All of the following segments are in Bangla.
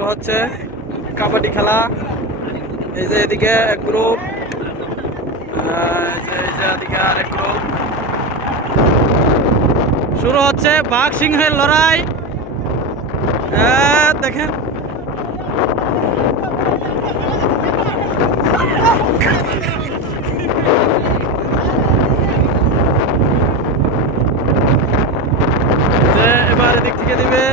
শুরু হচ্ছে কাবাডি খেলা। এই যে এদিকে এক গ্রুপ, এই যে এদিকে আরেক গ্রুপ। শুরু হচ্ছে বাঘ সিংহের লড়াই। দেখেন এবার এদিক থেকে দিবে।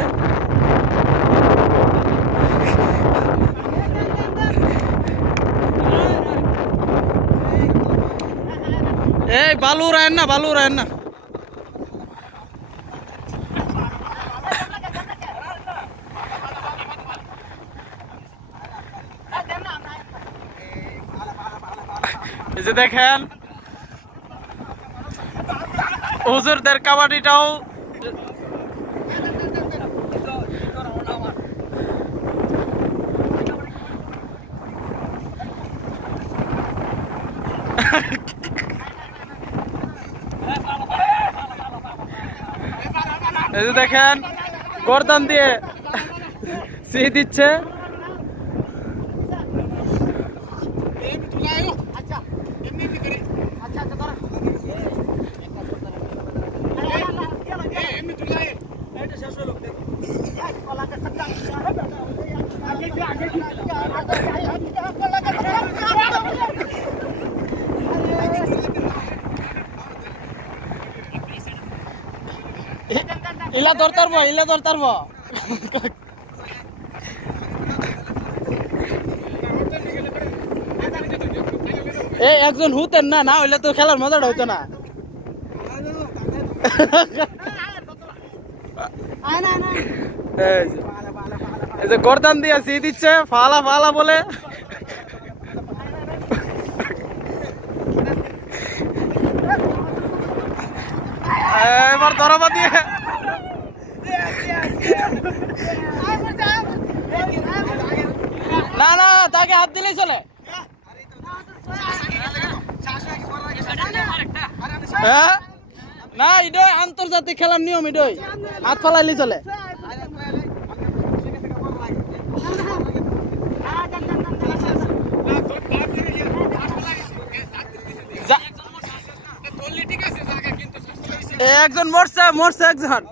এই বালু রায়েন না, বালু রায়েন না। এই যে দেখেন হুজুরদের কাবাডিটাও এই যে দেখেন গর্দান দিয়ে সি দিচ্ছে। ইলা ধরতারবো, ইলা ধরতারবো। এই একজন হুতেন না, না হইলে তো খেলার মজাটা হইতো না। এই যে গর্দান দিয়ে সি দিচ্ছে, ফালা ফালা বলে। এবার ধরাবা দিয়ে না না তাকে হাত দিলেই চলে। না এটাই আন্তর্জাতিক খেলার নিয়ম, এটাই হাত ফালাইলে চলে। একজন মরছে, মরছে একজন।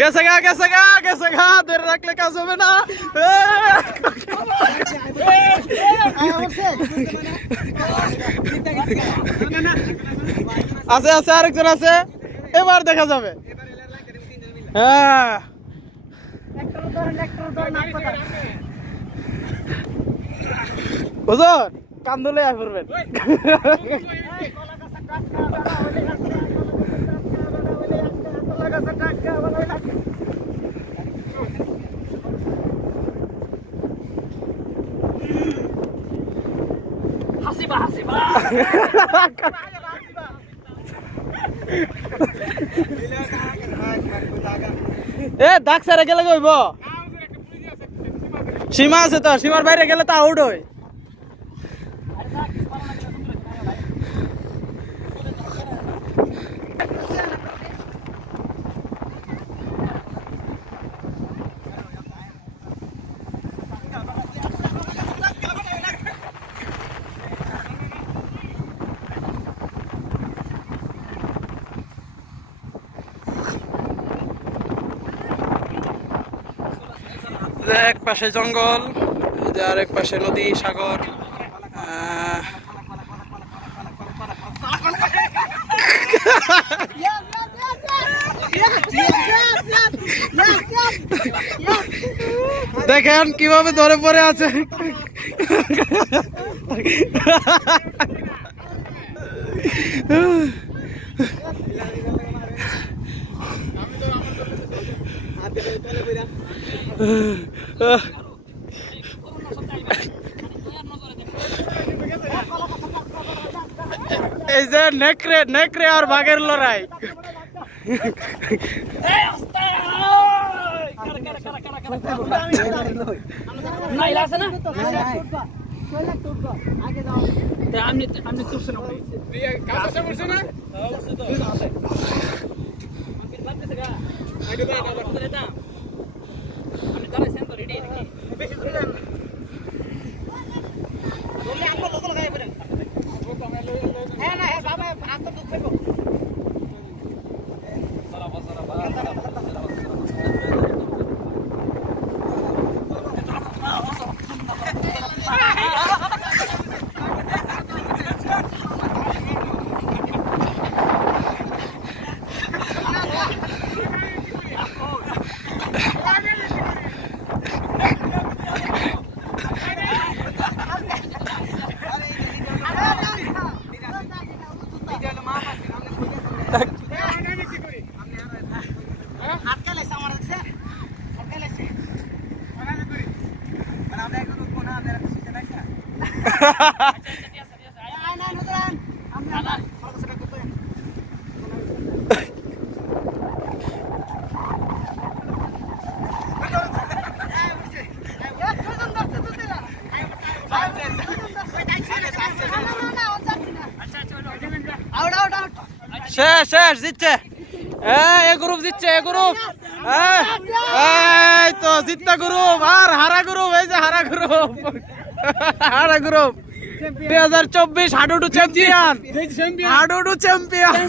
গেছে গা, গেছে গা, গেছে গা। ধরে রাখলে কাজ হবে না। আছে আছে আরেকজন আছে, এবার দেখা যাবে। হ্যাঁ হুজুর কান ধুলে আয় করবেন। এ দাগ সারা গেলে কইব, সীমা আছে তো, সীমার বাইরে গেলে তো আউট হয়। এক পাশে জঙ্গল, আর এক পাশে নদী সাগর। দেখেন কিভাবে ধরে পড়ে আছে। এই যে নেকড়ে নেকড়ে আর বাঘের লড়াই। নাই আছে না আমি তুলছি না কাছে বসে না আমি তাহলে সেন্ড রেডি নাকি বেশি ধরে না বললে আমরা লোক লাগাই পড়েন হ্যাঁ না হ্যাঁ বাবা আজ তো দুধ খাবো শেষ শেষ জিতছে এ গ্রুপ জিতছে এ গ্রুপ এই তো জিততা গ্রুপ আর হারা গ্রুপ এই যে হারা গ্রুপ 2024 হাডুডু চ্যাম্পিয়ন হাডুডু চ্যাম্পিয়ন